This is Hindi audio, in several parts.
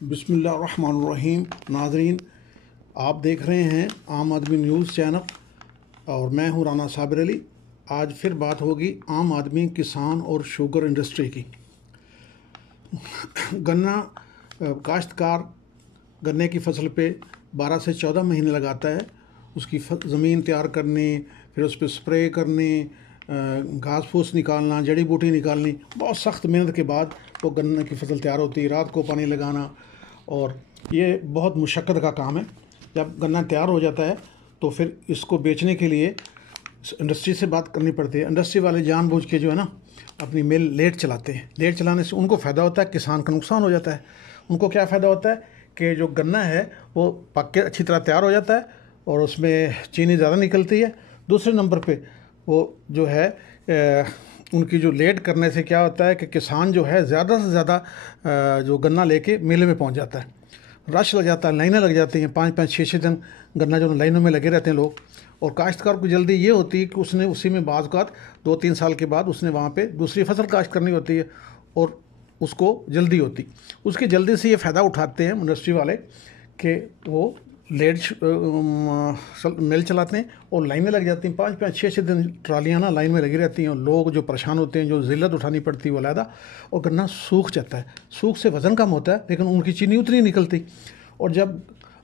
बिस्मिल्लाहिर्रहमानिर्रहीम। नाज़रीन, आप देख रहे हैं आम आदमी न्यूज़ चैनल और मैं हूँ राना साबिर अली। आज फिर बात होगी आम आदमी, किसान और शुगर इंडस्ट्री की। गन्ना काश्तकार गन्ने की फसल पे 12 से 14 महीने लगाता है। उसकी ज़मीन तैयार करने, फिर उस पर स्प्रे करने, घास फूस निकालना, जड़ी बूटी निकालनी, बहुत सख्त मेहनत के बाद वो गन्ने की फसल तैयार होती है। रात को पानी लगाना, और ये बहुत मुशक्क़त का काम है। जब गन्ना तैयार हो जाता है तो फिर इसको बेचने के लिए इंडस्ट्री से बात करनी पड़ती है। इंडस्ट्री वाले जानबूझ के जो है ना अपनी मिल लेट चलाते हैं। लेट चलाने से उनको फ़ायदा होता है, किसान का नुकसान हो जाता है। उनको क्या फ़ायदा होता है कि जो गन्ना है वो पक के अच्छी तरह तैयार हो जाता है और उसमें चीनी ज़्यादा निकलती है। दूसरे नंबर पे वो जो है उनकी जो लेट करने से क्या होता है कि किसान जो है ज़्यादा से ज़्यादा जो गन्ना लेके मेले में पहुंच जाता है। रश लग जाता है, लाइनें लग जाती हैं, 5-5, 6-6 दिन गन्ना जो लाइनों में लगे रहते हैं लोग। और काश्तकार को जल्दी ये होती है कि उसने उसी में बाज़ औक़ात 2-3 साल के बाद उसने वहाँ पे दूसरी फसल काश्त करनी होती है और उसको जल्दी होती। उसकी जल्दी से ये फ़ायदा उठाते हैं इंडस्ट्री वाले कि वो लेट मिल चलाते हैं और लाइनें लग जाती हैं। 5-5, 6-6 दिन ट्रालियाँ ना लाइन में लगी रहती हैं और लोग जो परेशान होते हैं, जो ज़िल्लत उठानी पड़ती है वो अलहदा। और गन्ना सूख जाता है। सूख से वज़न कम होता है लेकिन उनकी चीनी उतनी निकलती। और जब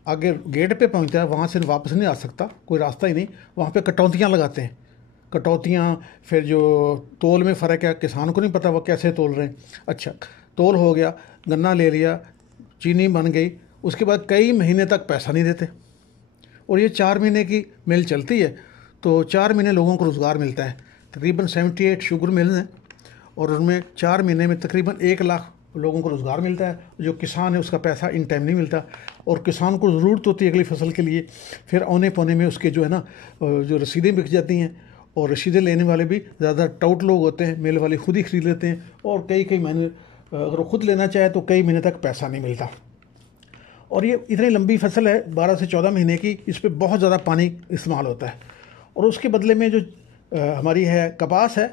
आगे गेट पे पहुंचता है वहाँ से वापस नहीं आ सकता, कोई रास्ता ही नहीं। वहाँ पे कटौतियाँ लगाते हैं। कटौतियाँ, फिर जो तोल में फ़र्क है, किसान को नहीं पता वो कैसे तोल रहे हैं। अच्छा, तोल हो गया, गन्ना ले लिया, चीनी बन गई, उसके बाद कई महीने तक पैसा नहीं देते। और ये 4 महीने की मिल चलती है तो 4 महीने लोगों को रोज़गार मिलता है। तकरीबन 78 शुगर मिल्स हैं और उनमें 4 महीने में तकरीबन 1 लाख लोगों को रोज़गार मिलता है। जो किसान है उसका पैसा इन टाइम नहीं मिलता और किसान को ज़रूरत होती है अगली फसल के लिए। फिर औने पौने में उसके जो है ना जो रसीदें बिक जाती हैं और रसीदें लेने वाले भी ज़्यादा टाउट लोग होते हैं। मिल वाले खुद ही खरीद लेते हैं और कई महीने अगर वो खुद लेना चाहे तो कई महीने तक पैसा नहीं मिलता। और ये इतनी लंबी फसल है 12 से 14 महीने की, इस पर बहुत ज़्यादा पानी इस्तेमाल होता है। और उसके बदले में जो हमारी है कपास है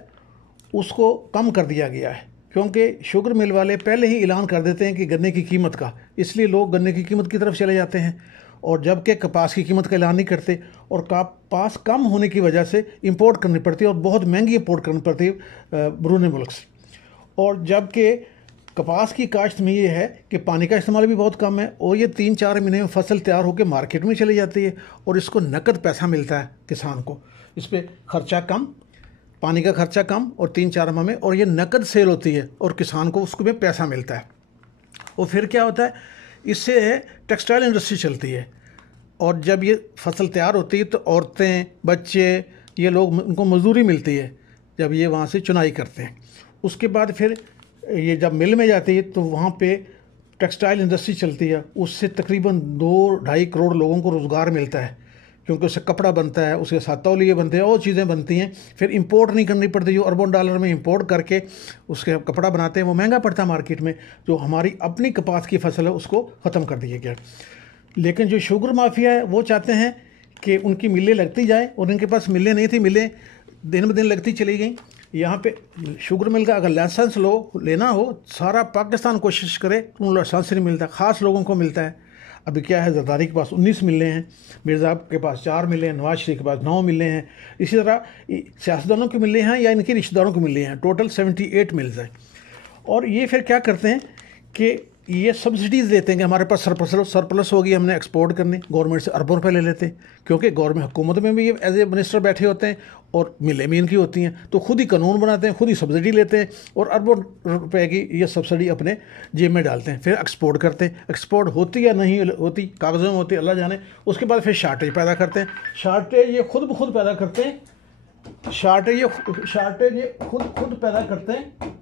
उसको कम कर दिया गया है, क्योंकि शुगर मिल वाले पहले ही ऐलान कर देते हैं कि गन्ने की कीमत का, इसलिए लोग गन्ने की कीमत की तरफ चले जाते हैं और जबकि कपास की कीमत का ऐलान नहीं करते। और कपास कम होने की वजह से इंपोर्ट करनी पड़ती है और बहुत महंगी इंपोर्ट करनी पड़ती है बैरून मुल्क से। और जबकि कपास की काश्त में ये है कि पानी का इस्तेमाल भी बहुत कम है और ये 3-4 महीने में फसल तैयार होकर मार्केट में चली जाती है और इसको नकद पैसा मिलता है किसान को। इस पर खर्चा कम, पानी का खर्चा कम और 3-4 माह में, और ये नकद सेल होती है और किसान को उसको में पैसा मिलता है। और फिर क्या होता है, इससे है टेक्सटाइल इंडस्ट्री चलती है। और जब ये फसल तैयार होती है तो औरतें, बच्चे, ये लोग, उनको मजदूरी मिलती है जब ये वहाँ से चुनाई करते हैं। उसके बाद फिर ये जब मिल में जाती है तो वहाँ पे टेक्सटाइल इंडस्ट्री चलती है। उससे तकरीबन 2-2.5 करोड़ लोगों को रोज़गार मिलता है, क्योंकि उससे कपड़ा बनता है, उसके साथ तौलिए बनते हैं और चीज़ें बनती हैं। फिर इंपोर्ट नहीं करनी पड़ती, जो अरबों डॉलर में इंपोर्ट करके उसके कपड़ा बनाते हैं वो महंगा पड़ता है मार्केट में। जो हमारी अपनी कपास की फसल है उसको ख़त्म कर दिया गया। लेकिन जो शुगर माफिया है वो चाहते हैं कि उनकी मिलें लगती जाए, और उनके पास मिलें नहीं थी, मिलें दिन ब दिन लगती चली गई। यहाँ पे शुगर मिल का अगर लाइसेंस लेना हो, सारा पाकिस्तान कोशिश करे, उन लाइसेंस नहीं मिलता, ख़ास लोगों को मिलता है। अभी क्या है, जरदारी के पास 19 मिलें हैं, मिर्ज़ा के पास 4 मिलें हैं, नवाज शरीफ के पास 9 मिलें हैं। इसी तरह सियासतदानों की मिलें हैं या इनके रिश्तेदारों की मिलें हैं, टोटल 78 मिल्स हैं। और ये फिर क्या करते हैं कि ये सब्सिडीज़ देते हैं कि हमारे पास सरप्लस होगी, हमने एक्सपोर्ट करनी, गवर्नमेंट से अरबों रुपये ले लेते हैं, क्योंकि गवर्नमेंट हुकूमत में भी ये एज ए मिनिस्टर बैठे होते हैं और मिलें भी इनकी होती हैं, तो खुद ही कानून बनाते हैं, खुद ही सब्सिडी लेते हैं और अरबों रुपए की ये सब्सिडी अपने जेब में डालते हैं। फिर एक्सपोर्ट करते हैं। एक्सपोर्ट होती या नहीं होती, कागज़ों में होती, अल्लाह जाने। उसके बाद फिर शार्टेज पैदा करते हैं। शार्टेज ये खुद ब खुद पैदा करते हैं। शार्टेज ये खुद पैदा करते हैं।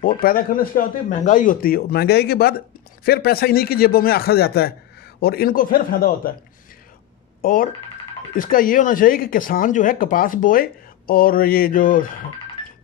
और पैदा करने से क्या होती है, महंगाई होती है। महंगाई के बाद फिर पैसा इन्हीं की जेबों में आखिर जाता है और इनको फिर फ़ायदा होता है। और इसका ये होना चाहिए कि किसान जो है कपास बोए और ये जो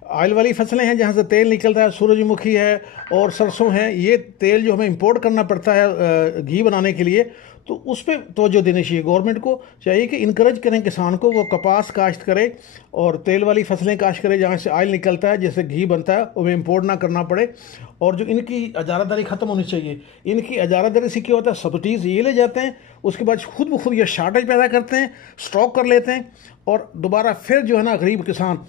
ऑयल वाली फसलें हैं जहाँ से तेल निकलता है, सूरजमुखी है और सरसों है, ये तेल जो हमें इंपोर्ट करना पड़ता है घी बनाने के लिए, तो उस पर तवज्जो देनी चाहिए। गवर्नमेंट को चाहिए कि इनकरेज करें किसान को, वो कपास काश्त करे और तेल वाली फसलें काश्त करे जहाँ से ऑयल निकलता है, जैसे घी बनता है, वो इम्पोर्ट ना करना पड़े। और जो इनकी अजारादारी ख़त्म होनी चाहिए। इनकी अजारादारी से क्या होता है, सब्सिडीज़ ये ले जाते हैं, उसके बाद खुद ब खुद ये शार्टेज पैदा करते हैं, स्टॉक कर लेते हैं, और दोबारा फिर जो है ना गरीब किसान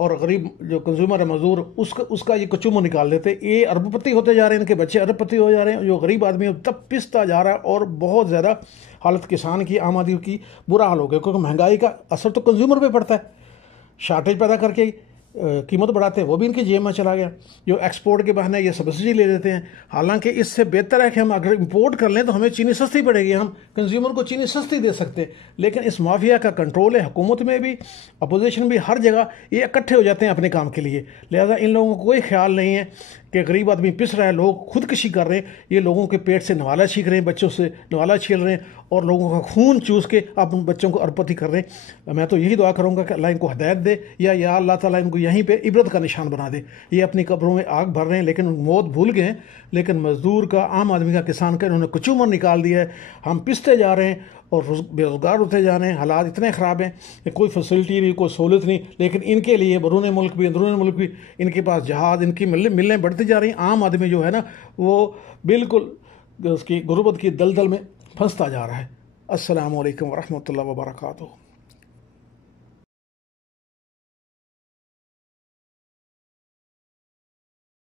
और गरीब जो कंज्यूमर है, मजदूर, उसका ये कचूमर निकाल देते हैं। ये अरबपति होते जा रहे हैं, इनके बच्चे अरबपति हो जा रहे हैं, जो गरीब आदमी है तब पिसता जा रहा है। और बहुत ज़्यादा हालत किसान की, आम आदमी की बुरा हाल हो गया, क्योंकि महंगाई का असर तो कंज्यूमर पे पड़ता है। शार्टेज पैदा करके कीमत बढ़ाते हैं, वो भी इनकी जेब में चला गया। जो एक्सपोर्ट के बहाने ये सब्सिडी ले लेते हैं। हालांकि इससे बेहतर है कि हम अगर इंपोर्ट कर लें तो हमें चीनी सस्ती पड़ेगी, हम कंज्यूमर को चीनी सस्ती दे सकते हैं। लेकिन इस माफिया का कंट्रोल है, हुकूमत में भी, अपोजिशन भी, हर जगह ये इकट्ठे हो जाते हैं अपने काम के लिए। लिहाजा इन लोगों को कोई ख्याल नहीं है कि गरीब आदमी पिस रहा है, लोग खुदकशी कर रहे हैं, ये लोगों के पेट से नवाला छीन रहे हैं, बच्चों से नवाला छीन रहे हैं, और लोगों का खून चूस के अपने बच्चों को अरबपति कर रहे हैं। मैं तो यही दुआ करूंगा कि अल्लाह इनको हिदायत दे, या अल्लाह ताला इनको यहीं पे इबरत का निशान बना दे। ये अपनी कब्रों में आग भर रहे हैं, लेकिन मौत भूल गए हैं। लेकिन मजदूर का, आम आदमी का, किसान का इन्होंने कचूमर निकाल दिया है। हम पिसते जा रहे हैं और बेरोजगार होते जा रहे हैं। हालात इतने ख़राब हैं कि कोई फैसिलिटी नहीं, कोई सहूलत नहीं। लेकिन इनके लिए बैरून मुल्क भी, अंदरून मुल्क भी, इनके पास जहाज़, इनकी मिलें बढ़ती जा रही हैं। आम आदमी जो है ना, वो बिल्कुल उसकी गुर्बत की दलदल में फंसता जा रहा है। अस्सलामु अलैकुम वरहमतुल्लाहि वबरकातुहू।